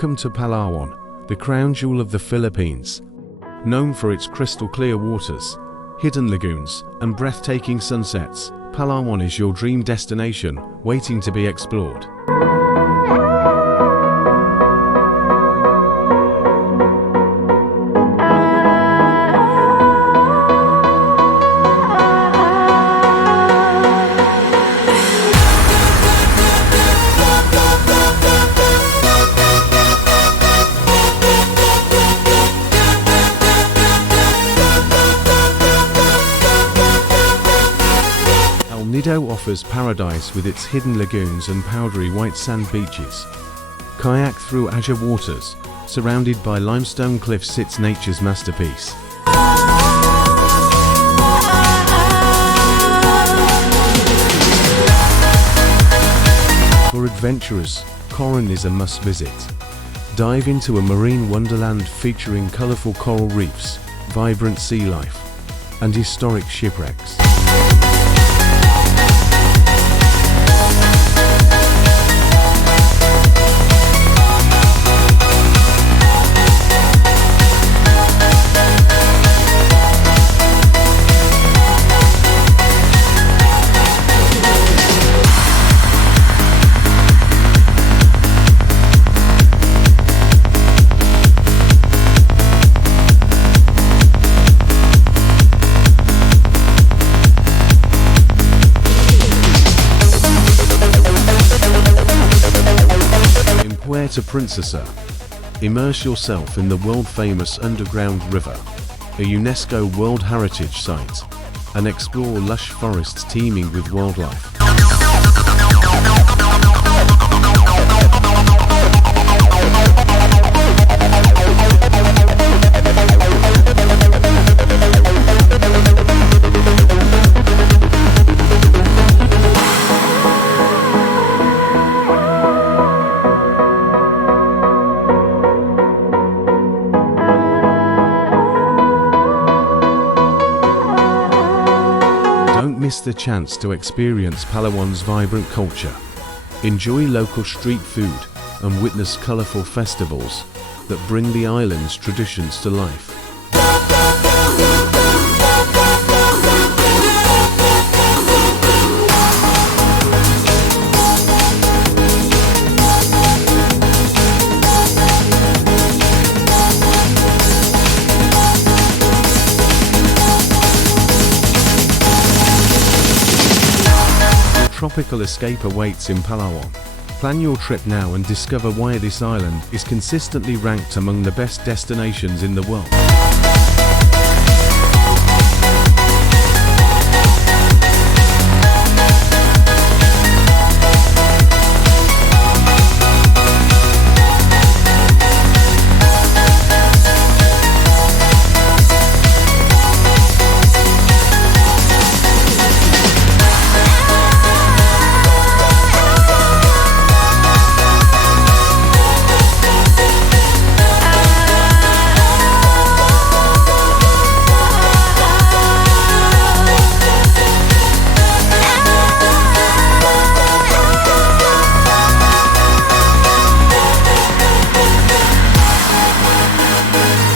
Welcome to Palawan, the crown jewel of the Philippines. Known for its crystal clear waters, hidden lagoons, and breathtaking sunsets, Palawan is your dream destination, waiting to be explored. Nido offers paradise with its hidden lagoons and powdery white sand beaches. Kayak through azure waters, surrounded by limestone cliffs sits nature's masterpiece. For adventurers, Coron is a must-visit. Dive into a marine wonderland featuring colorful coral reefs, vibrant sea life, and historic shipwrecks. Puerto Princesa. Immerse yourself in the world-famous underground river, a UNESCO World Heritage Site, and explore lush forests teeming with wildlife. Don't miss the chance to experience Palawan's vibrant culture. Enjoy local street food and witness colorful festivals that bring the island's traditions to life. Tropical escape awaits in Palawan. Plan your trip now and discover why this island is consistently ranked among the best destinations in the world.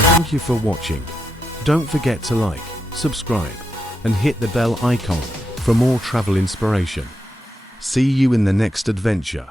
Thank you for watching. Don't forget to like, subscribe, and hit the bell icon for more travel inspiration. See you in the next adventure.